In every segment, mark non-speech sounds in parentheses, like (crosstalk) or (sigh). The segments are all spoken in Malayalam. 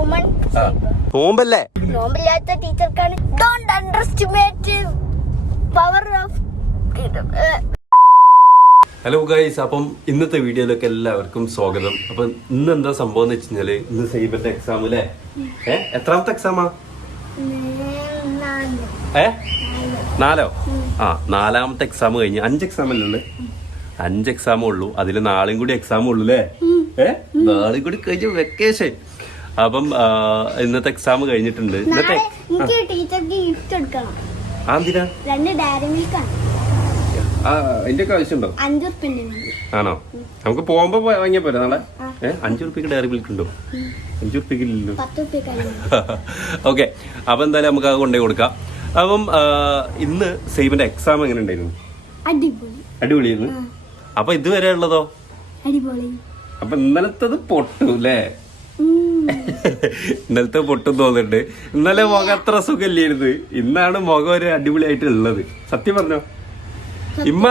വുമൺ നോമ്പല്ലേ? നോമ്പില്ലാത്ത ടീച്ചർക്കാണ്. Don't underestimate power of hello guys അപ്പം ഇന്നത്തെ വീഡിയോയിലേക്ക് എല്ലാവർക്കും സ്വാഗതം. അപ്പം ഇന്ന് എന്താ സംഭവം എന്ന് വെച്ചാൽ ഇന്ന് സൈബറിന്റെ എക്സാം അല്ലേ? ഏ എത്രാമത്തെ എക്സാമാ ഏ? നാലോ? ആ നാലാമത്തെ എക്സാം കഴിഞ്ഞ് അഞ്ച് എക്സാം അല്ലേ ഉള്ളു അഞ്ച് എക്സാമേ ഉള്ളൂ. അതിൽ നാളെയും കൂടി എക്സാം ഉള്ളൂ അല്ലേ? ഏ? നാളെയും കൂടി കഴിഞ്ഞ് വെക്കേഷൻ അപ്പം ഇന്നത്തെ എക്സാം കഴിഞ്ഞിട്ടുണ്ട്. ഇന്നത്തെ ആവശ്യമുണ്ടോ? ആണോ? നമുക്ക് പോകുമ്പോ വാങ്ങിയാ പോരാ നാളെ? ഏഹ് അഞ്ചു റുപ്യക്ക് ഡയറി മിൽക്ക് ഉണ്ടോ? അഞ്ചു റുപ്യക്ക് ഇല്ലല്ലോ. (laughs) ഓക്കെ അപ്പൊ എന്തായാലും നമുക്ക് അത് കൊണ്ടുപോയി കൊടുക്കാം. അപ്പം ഇന്ന് സൈബിന്റെ എക്സാം എങ്ങനെ ഉണ്ടായിരുന്നു? അടിപൊളി. അടിപൊളിയായിരുന്നു അപ്പൊ ഇതുവരെ ഉള്ളതോ? അടിപൊളി. അപ്പൊ ഇന്നലത്തത് പൊട്ടു അല്ലേ. ഇന്നലത്തെ പൊട്ടും തോന്നുന്നുണ്ട്. ഇന്നലെ മുഖം അത്ര സുഖമില്ലായിരുന്നു. ഇന്നാണ് മുഖം ഒരു അടിപൊളിയായിട്ട് ഉള്ളത് സത്യം പറഞ്ഞോ? ഇമ്മ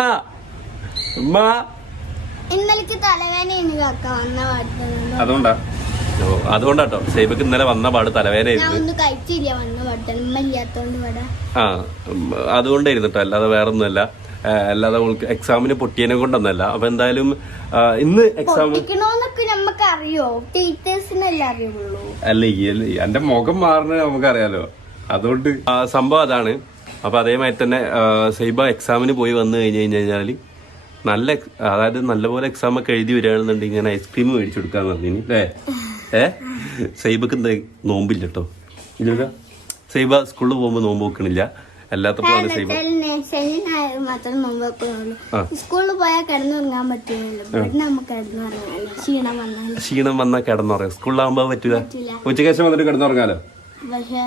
ഇമ്മ. ഇന്നലേക്ക് അതുകൊണ്ടാ? അതുകൊണ്ടാട്ടോ. സൈബക്ക് ഇന്നലെ വന്ന പാട് തലവേദനയായിരുന്നു. ആ അതുകൊണ്ടായിരുന്നു കേട്ടോ അല്ലാതെ വേറെ ഒന്നുമല്ല ആ, അല്ലാതെ അവൾക്ക് എക്സാമിന് പൊട്ടിയനെ കൊണ്ടൊന്നല്ല. അപ്പൊ എന്തായാലും ഇന്ന് എക്സാം അറിയോ ടീച്ചേഴ്സിനല്ലേ അറിയുള്ളൂ. അല്ല എന്റെ മുഖം മാറുന്നത് നമുക്കറിയാലോ. അതുകൊണ്ട് സംഭവം അതാണ്. അപ്പൊ അതേമാതിരി തന്നെ സൈബ എക്സാമിന് പോയി വന്നു കഴിഞ്ഞു കഴിഞ്ഞാൽ നല്ല അതായത് നല്ലപോലെ എക്സാം ഒക്കെ എഴുതി വരികയാണെന്നുണ്ടെങ്കിൽ ഞാൻ ഐസ്ക്രീം മേടിച്ചു കൊടുക്കാൻ പറഞ്ഞു അല്ലേ ഏ? സൈബക്ക് എന്താ നോമ്പില്ല കേട്ടോ ഇല്ല സൈബ സ്കൂളിൽ പോകുമ്പോൾ നോമ്പ് വെക്കണില്ല. അല്ലാത്തപ്പോഴാണ് സൈബ മാത്രം വെക്കുന്നുള്ളൂ. സ്കൂളിൽ പോയാൽ കിടന്നുറങ്ങാൻ പറ്റില്ലല്ലോ ഇവിടെ നമുക്ക് ക്ഷീണം വന്നാൽ ക്ഷീണം വന്നാൽ കിടന്നുറങ്ങാം. സ്കൂളിലാകുമ്പോ പറ്റൂല? പറ്റില്ല ഉച്ചയ്ക്ക് ശേഷം വന്നിട്ട് കിടന്നുറങ്ങാലോ? പക്ഷെ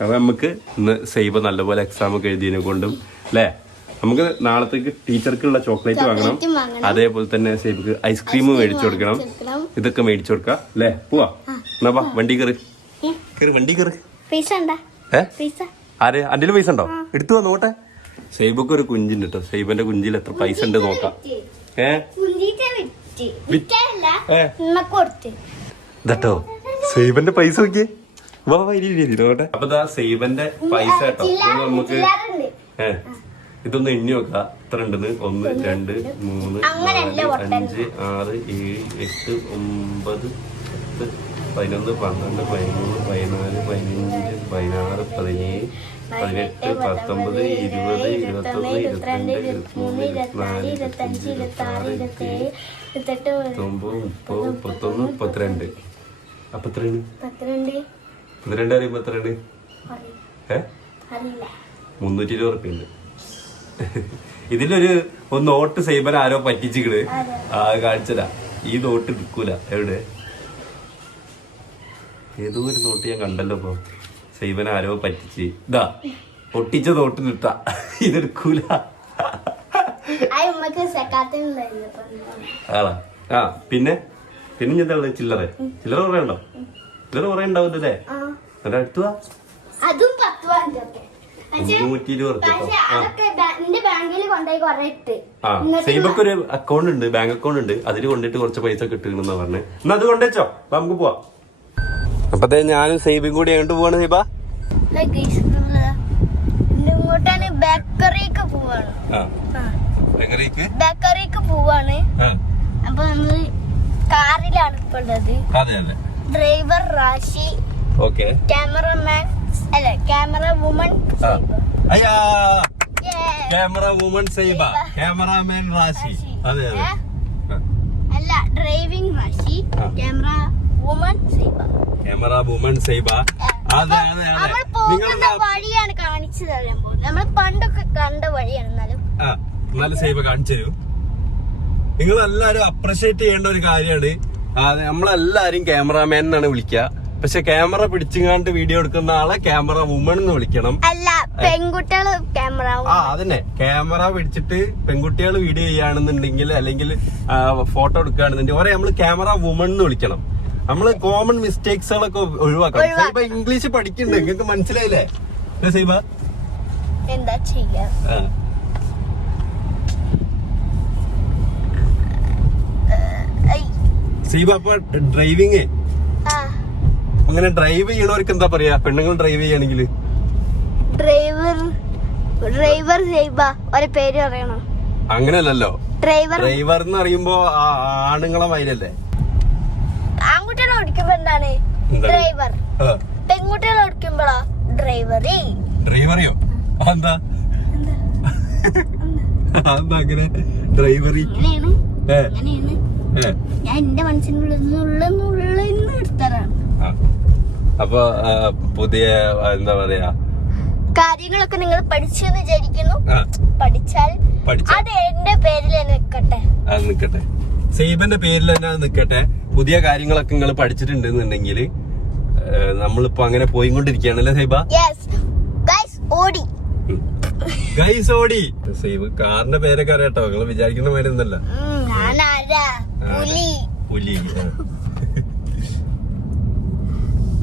അപ്പൊ നമുക്ക് ഇന്ന് സൈബ നല്ലപോലെ എക്സാം ഒക്കെ എഴുതിയതിനെ കൊണ്ടും അല്ലേ നമുക്ക് നാളത്തേക്ക് ടീച്ചർക്കുള്ള ചോക്ലേറ്റ് വാങ്ങണം. അതേപോലെ തന്നെ സൈബക്ക് ഐസ്ക്രീം മേടിച്ചു കൊടുക്കണം. ഇതൊക്കെ മേടിച്ചു കൊടുക്കാം അല്ലേ പോവാ. എന്നാ വണ്ടി കയറി? കയറി വണ്ടി കയറി. ആരെ? അന്റെ പൈസ ഉണ്ടോ? എടുത്തു നോട്ടെ സൈബക്ക് ഒരു കുഞ്ചിണ്ട് കേട്ടോ സൈബന്റെ കുഞ്ചിൽ എത്ര പൈസ ഉണ്ട് നോക്കാം. ഇതട്ടോ. സൈബന്റെ പൈസ നോക്കിയേ. വാ ഇരി, അപ്പൊ സൈബന്റെ പൈസ കേട്ടോ നമുക്ക് ഏഹ് ഇതൊന്ന് എണ്ണി നോക്ക. എത്ര ഉണ്ടെന്ന്? ഒന്ന് രണ്ട് മൂന്ന് നാല്. അഞ്ച് ആറ് ഏഴ് എട്ട് ഒമ്പത് പതിനൊന്ന് പന്ത്രണ്ട് പതിമൂന്ന് പതിനാല് പതിനഞ്ച് പതിനാറ് പതിനേഴ് പതിനെട്ട് പത്തൊമ്പത് ഇരുപത് ഇരുപത്തൊന്ന് ഇരുപത്തിരണ്ട് ഇരുപത്തിമൂന്ന് ഇരുപത്തിനാല് ഇരുപത്തഞ്ച് ഇരുപത്താറ് ഇരുപത്തേഴ് ഇരുപത്തെട്ട് മുപ്പത് മുപ്പത്തൊന്ന് മുപ്പത്തിരണ്ട്. അപ്പൊ എത്രയാണ്? പന്ത്രണ്ട് അറിയുമ്പോ എത്രയാണ്. ഏ? മുന്നൂറ്റി ഇരുപത് റുപ്യ ഉണ്ട് ഇതിലൊരു ഒന്ന് നോട്ട് സൈബർ ആരോ പറ്റിച്ചിക്കണ്. ആ കാണിച്ചതാ. ഈ നോട്ട് എടുക്കൂല. എവിടെ? ഏതോ ഒരു നോട്ട് ഞാൻ കണ്ടല്ലോ ഇപ്പൊ. സൈബൻ ആരോ പറ്റിച്ച്. ഇതാ ഒട്ടിച്ച തോട്ട് നിട്ട ഇതെടുക്കൂല ആ ആളാ. പിന്നെ? പിന്നെ എന്താ ഉള്ളത്? ചില്ലറ. ചില്ലറ കുറെ ഉണ്ടോ? ചില്ലറ കുറെ ഉണ്ടാവും അല്ലേ? എന്നിട്ട് അതും പത്ത് ഒരു അക്കൗണ്ട് ഉണ്ട് ബാങ്ക് അക്കൗണ്ട് ഉണ്ട്. അതിൽ കൊണ്ടിട്ട് കുറച്ച് പൈസ കിട്ടുന്ന പറഞ്ഞു. എന്നാ അത് കൊണ്ടുവച്ചോ. നമുക്ക് പോവാം. അപ്പൊ ഞാനും സൈബും കൂടി എങ്ങോട്ട് പോവാണ് സൈബ. ഇങ്ങോട്ടാണ് ബേക്കറിക്ക് പോവാണ്. ബേക്കറിക്ക്? പോവാണ്. അപ്പൊ നമ്മൾ കാറിലാണ് ഇപ്പൊ ഉള്ളത്. അതെ അതെ ഡ്രൈവർ റാഷി ഓക്കെ ക്യാമറമാൻ അല്ല ക്യാമറ വുമൺ അയ്യാ. Camera woman Saiba. Cameraman Rashi അതെ അതെ അല്ല driving Rashi camera camera woman Saiba അതെ അതെ അതെ. നിങ്ങൾ വഴിയാണ് കാണിച്ചു തരാൻ പോകുന്നത്. നമ്മൾ പണ്ടൊക്കെ കണ്ട വഴിയാണ് എന്നാലും ആ എന്നാലും സൈബ കാണിച്ചു തരൂ. നിങ്ങൾ എല്ലാരും അപ്രിഷിയേറ്റ് ചെയ്യേണ്ട ഒരു കാര്യമാണ്. നമ്മളെല്ലാരും ക്യാമറാമാൻ എന്നാണ് വിളിക്കുക പക്ഷെ ക്യാമറ പിടിച്ചുങ്ങാണ്ട് വീഡിയോ എടുക്കുന്ന ആളെ ക്യാമറ വുമൺ എന്ന് വിളിക്കണം. അല്ല പെൺകുട്ടികൾ ക്യാമറ ആ അതന്നെ. ക്യാമറ പിടിച്ചിട്ട് പെൺകുട്ടികൾ വീഡിയോ ചെയ്യുകയാണെന്നുണ്ടെങ്കിൽ അല്ലെങ്കിൽ ഫോട്ടോ എടുക്കുകയാണെന്നുണ്ടെങ്കിൽ ഓരോ നമ്മൾ ക്യാമറ വുമൺ എന്ന് വിളിക്കണം. നമ്മൾ കോമൺ മിസ്റ്റേക്സുകളൊക്കെ ഒഴിവാക്കണം. സൈബ ഇംഗ്ലീഷ് പഠിക്കുന്നുണ്ട് നിങ്ങൾക്ക് മനസ്സിലായില്ലേ? സൈബ? എന്താ ചെയ്യാ? സൈബ അപ്പൊ ഡ്രൈവിങ്? അങ്ങനെ ഡ്രൈവ് ചെയ്യണവർക്ക് എന്താ പറയാ? പെണ്ണുങ്ങൾ ഡ്രൈവ് ചെയ്യണെങ്കിൽ ഡ്രൈവർ ഡ്രൈവർ സൈബ ഒരു പേര് പറയണോ. അങ്ങനെയല്ലല്ലോ. ഡ്രൈവർ. ഡ്രൈവർ എന്ന് പറയുമ്പോ ആണുങ്ങളെ ആൺകുട്ടികൾ ഓടിക്കുമ്പോ എന്താണ്? ഡ്രൈവർ പെൺകുട്ടികൾ ഓടിക്കുമ്പോഴോ? ഡ്രൈവറി ഡ്രൈവറിയോ എന്താ എന്താ അങ്ങനെ? ഡ്രൈവറി ഞാൻ എന്റെ മനസ്സിനുള്ളിൽ എടുത്തതാണ്. അപ്പൊ പുതിയ എന്താ പറയാ? കാര്യങ്ങളൊക്കെ നിങ്ങൾ പഠിച്ചു വിചാരിക്കുന്നു. പഠിച്ചാൽ അത് എന്റെ പേരിൽ നിക്കട്ടെ നിൽക്കട്ടെ. സൈബന്റെ പേരിൽ തന്നെ അത് നിക്കട്ടെ. പുതിയ കാര്യങ്ങളൊക്കെ നിങ്ങൾ പഠിച്ചിട്ടുണ്ടെന്നുണ്ടെങ്കിൽ നമ്മളിപ്പോ അങ്ങനെ പോയിക്കൊണ്ടിരിക്കുകയാണല്ലേ സൈബ? ഓടി. ഗൈസ് ഓടി. സൈബ് കാറിന്റെ പേരൊക്കെ അറിയാട്ടോ. നിങ്ങൾ വിചാരിക്കുന്ന പേര് ഒന്നല്ല പുലി.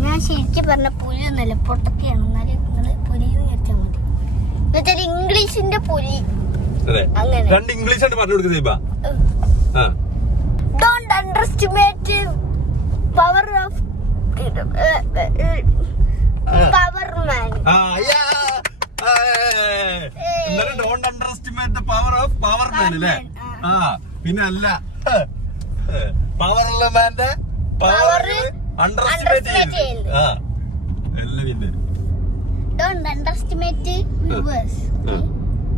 ഞാൻ ശരിക്കും പറഞ്ഞ പുലി ഒന്നല്ല പൊട്ടത്തിയാണ്. എന്നാലും നിങ്ങൾ പുലി എന്ന് മതി. എന്നുവെച്ചാൽ ഇംഗ്ലീഷിന്റെ പുലി. അതെ. അങ്ങനെ. രണ്ട് ഇംഗ്ലീഷ് ആയിട്ട് പറഞ്ഞു കൊടുക്കുന്നത് സൈബ. ആ. Don't underestimate power of power man don't underestimate the power of power man അല്ലേ? ആ. പിന്നെ അല്ല. പവർ ഉള്ള മാന്റെ പവർ ചെയ്യുന്നത്. ആ എല്ലാം പിന്നെ. ഡോണ്ട് അണ്ടർസ്റ്റിമേറ്റ് വ്യൂവേഴ്സ് ആ.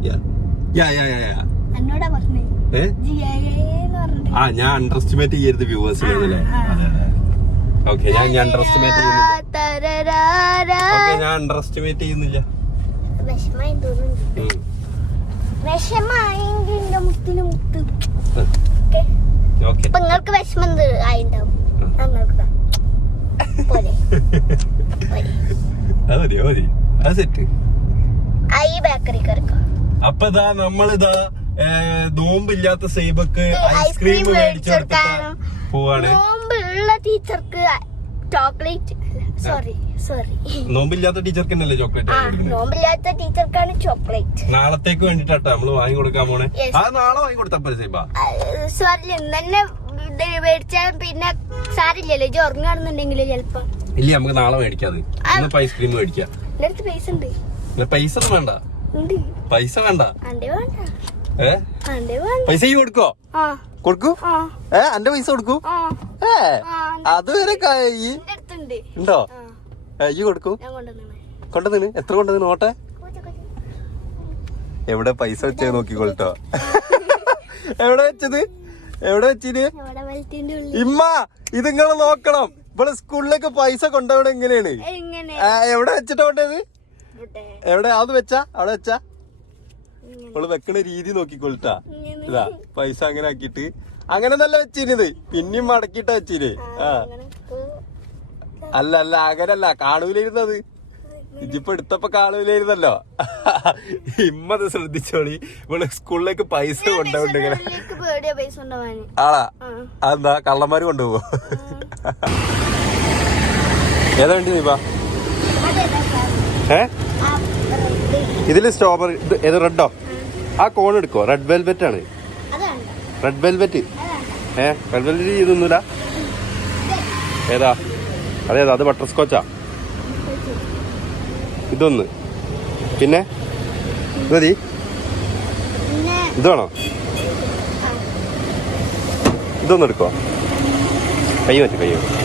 യാ യാ യാ യാ എന്നോടാ പറഞ്ഞേ? ആ ഞാൻ അണ്ടർഎസ്റ്റിമേറ്റ് ചെയ്യരുത് വ്യൂവേഴ്സിനെ അല്ലേ? ഓക്കെ ഞാൻ ഞാൻ ചെയ്യുന്നില്ല. ഓക്കെ ഞാൻ അണ്ടർഎസ്റ്റിമേറ്റ് ചെയ്യുന്നില്ല. മുത്ത് ഉം. ഓക്കെ. ഓക്കെ അപ്പൊ നിങ്ങൾക്ക് വിഷമം ആയിണ്ടാവും? മതി അത് സെറ്റ് ഇതാ നമ്മളിതാ നോമ്പില്ലാത്ത സൈബക്ക് ഐസ്ക്രീം മേടിച്ചു പോവാണ്. നോമ്പുള്ള ടീച്ചർക്ക് ചോക്ലേറ്റ്. Sorry sorry. നോമ്പില്ലാത്ത ടീച്ചർക്ക് അല്ലേ ചോക്ലേറ്റ് നോമ്പില്ലാത്ത ടീച്ചർക്കാണ് ചോക്ലേറ്റ്. നാളത്തേക്ക് വേണ്ടിട്ടാ നമ്മൾ വാങ്ങി കൊടുക്കാൻ പോണേ. ആ നാളെ വാങ്ങി കൊടുത്താ പോലെ സൈബ. സോറി ഇന്നെ മേടിച്ചാൽ പിന്നെ സാരില്ലല്ലോ. ഇജ്ജ് ഉറങ്ങാണെന്നുണ്ടെങ്കിൽ ചെലപ്പോ. ഇല്ല നമുക്ക് നാളെ മേടിക്കാത് ഇന്നിപ്പോ ഐസ്ക്രീം മേടിക്കാം. പൈസ ഉണ്ട്. പൈസ ഒന്നും വേണ്ട. പൈസ വേണ്ട. വേണ്ട. ഏ? പൈസ ഈ കൊടുക്കോ? കൊടുക്കൂ? ഏ അന്റെ പൈസ കൊടുക്കൂ? ഏ അതുവരെ ഉണ്ടോ? ഈ കൊടുക്കൂ. കൊണ്ടുവന്നിന്? എത്ര കൊണ്ടുവന്നിന്? ഓട്ടെ. എവിടെ പൈസ വെച്ചത് നോക്കിക്കോട്ടോ (laughs) എവിടെ വെച്ചത്? എവിടെ വെച്ചിന്? ഇമ്മ ഇത് നിങ്ങൾ നോക്കണം. ഇവിടെ സ്കൂളിലേക്ക് പൈസ കൊണ്ടുപോകണം എങ്ങനെയാണ്? എങ്ങനെ? എവിടെ വെച്ചിട്ടാ കൊണ്ടത് എവിടെ? അത് വെച്ചാ? അവിടെ വെച്ചാ? നമ്മൾ വെക്കണ രീതി നോക്കിക്കൊള്ളട്ടാ. ഇതാ പൈസ അങ്ങനെ ആക്കിട്ട് അങ്ങനെ നല്ല വെച്ചിരുന്നത് പിന്നെയും മടക്കിട്ടാ വെച്ചിന്. ആ. അല്ല അല്ല അങ്ങനല്ല. കാണൂലിരുന്നത് ഇജിപ്പോ എടുത്തപ്പോ കാണൂലായിരുന്നല്ലോ ഇമ്മത് ശ്രദ്ധിച്ചോളി. ഇവൾ സ്കൂളിലേക്ക് പൈസ കൊണ്ടുപോണ്ട് ഇങ്ങനെ. ആളാ. അതെന്താ കള്ളന്മാര് കൊണ്ടുപോവോ? ഏതാ വേണ്ടി നീപ്പാ ഏ? ഇതിൽ സ്ട്രോബെറി ഏത് റെഡോ ആ കോൺ എടുക്കോ റെഡ് വെൽവെറ്റ് ആണ്. റെഡ് വെൽവെറ്റ് ഏ റെഡ് വെൽവെറ്റ് ഇതൊന്നുമില്ല ഏതാ? അതേതാ? അത് ബട്ടർ സ്കോച്ചാ ഇതൊന്ന്. പിന്നെ? ഇത് മതി. ഇതാണോ ഇതൊന്നും എടുക്കോ കൈ വെച്ച് കൈ വെച്ച്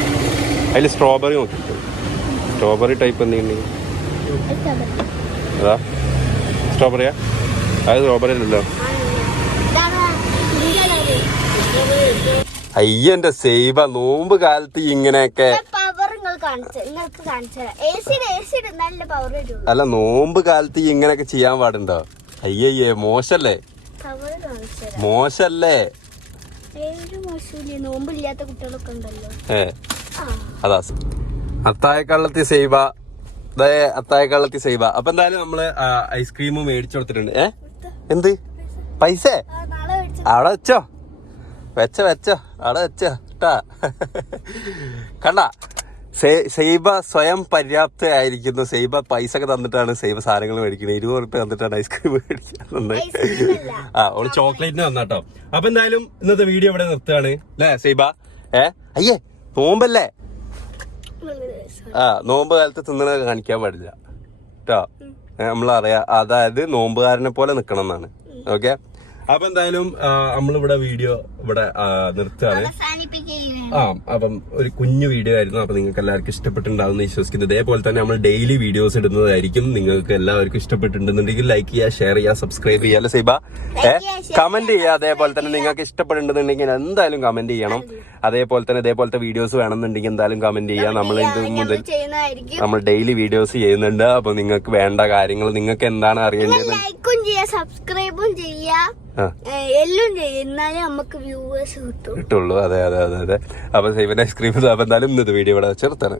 അതിൽ സ്ട്രോബെറി നോക്കി. സ്ട്രോബെറി ടൈപ്പ് എന്തെങ്കിലും. അതാ സ്ട്രോബെറിയാ അത് സ്ട്രോബെറി അല്ലല്ലോ അയ്യന്റെ സേവ നോമ്പ് കാലത്ത് ഇങ്ങനെയൊക്കെ. അല്ല നോമ്പ് കാലത്ത് ഇങ്ങനെയൊക്കെ ചെയ്യാൻ പാടുണ്ടോ? അയ്യയ്യേ മോശല്ലേ? പവർ കാണിച്ചു തരാം. മോശല്ലേ? നോമ്പില്ലാത്ത കുട്ടികളൊക്കെ ഉണ്ടല്ലോ. ഏ അതാ. അത്തായക്കള്ളത്തി സേവ ദേ സൈബ. അപ്പൊ എന്തായാലും നമ്മൾ ഐസ്ക്രീം മേടിച്ചു കൊടുത്തിട്ടുണ്ട്. ഏ? എന്ത്? പൈസ? അവിടെ വെച്ചോ. വെച്ചോ വെച്ചോ. അവിടെ വെച്ചോ. കേട്ടാ കണ്ട. സൈബ സ്വയം പര്യാപ്തയായിരിക്കുന്നു. സൈബ പൈസ ഒക്കെ തന്നിട്ടാണ് സൈബ സാധനങ്ങൾ മേടിക്കുന്നത്. ഇരുപത് റുപ്യ തന്നിട്ടാണ് ഐസ്ക്രീം മേടിക്കുന്നത്. ആ ഓൾ ചോക്ലേറ്റിന് തന്നാട്ടോ അപ്പൊ എന്തായാലും ഇന്നത്തെ വീഡിയോ ഇവിടെ നിർത്തുകയാണ്. അല്ലേ സൈബ? ഏ? അയ്യേ നോമ്പല്ലേ? ആ നോമ്പ് കാലത്ത് തിന്നണ കാണിക്കാൻ പാടില്ല. കേട്ടോ നമ്മളറിയാ. അതായത് നോമ്പുകാരനെ പോലെ നിക്കണം എന്നാണ് ഓക്കെ? അപ്പൊ എന്തായാലും നമ്മളിവിടെ വീഡിയോ ഇവിടെ നിർത്തുകയാണ്. ആ അപ്പം ഒരു കുഞ്ഞു വീഡിയോ ആയിരുന്നു. അപ്പൊ നിങ്ങൾക്ക് എല്ലാവർക്കും ഇഷ്ടപ്പെട്ടിട്ടുണ്ടാവും എന്ന് വിശ്വസിക്കുന്നു. ഇതേപോലെ തന്നെ നമ്മൾ ഡെയിലി വീഡിയോസ് ഇടുന്നതായിരിക്കും. നിങ്ങൾക്ക് എല്ലാവർക്കും ഇഷ്ടപ്പെട്ടിട്ടുണ്ടെന്നുണ്ടെങ്കിൽ ലൈക്ക് ചെയ്യുക ഷെയർ ചെയ്യുക സബ്സ്ക്രൈബ് ചെയ്യുക. അല്ലെ സൈബ? ഏ? കമന്റ് ചെയ്യുക. അതേപോലെ തന്നെ നിങ്ങൾക്ക് ഇഷ്ടപ്പെട്ടിട്ടുണ്ടെന്നുണ്ടെങ്കിൽ എന്തായാലും കമന്റ് ചെയ്യണം. അതേപോലെ തന്നെ ഇതേപോലത്തെ വീഡിയോസ് വേണമെന്നുണ്ടെങ്കിൽ എന്തായാലും കമന്റ് ചെയ്യുക. നമ്മൾ ഇത് മുതൽ നമ്മൾ ഡെയിലി വീഡിയോസ് ചെയ്യുന്നുണ്ട്. അപ്പൊ നിങ്ങൾക്ക് വേണ്ട കാര്യങ്ങൾ നിങ്ങൾക്ക് എന്താണ് അറിയേണ്ടത്? സബ്സ്ക്രൈബും ചെയ്യാ ആ ഏഹ് എല്ലാം എന്നാലേ നമുക്ക് വ്യൂവേഴ്സ് കിട്ടും. കിട്ടുള്ളൂ. അതെ അതെ അതെ അതെ. അപ്പൊ സൈബൻ ഐസ്ക്രീം എന്തായാലും ഇന്നത്തെ വീഡിയോ ഇവിടെ ചെറുത്താണ്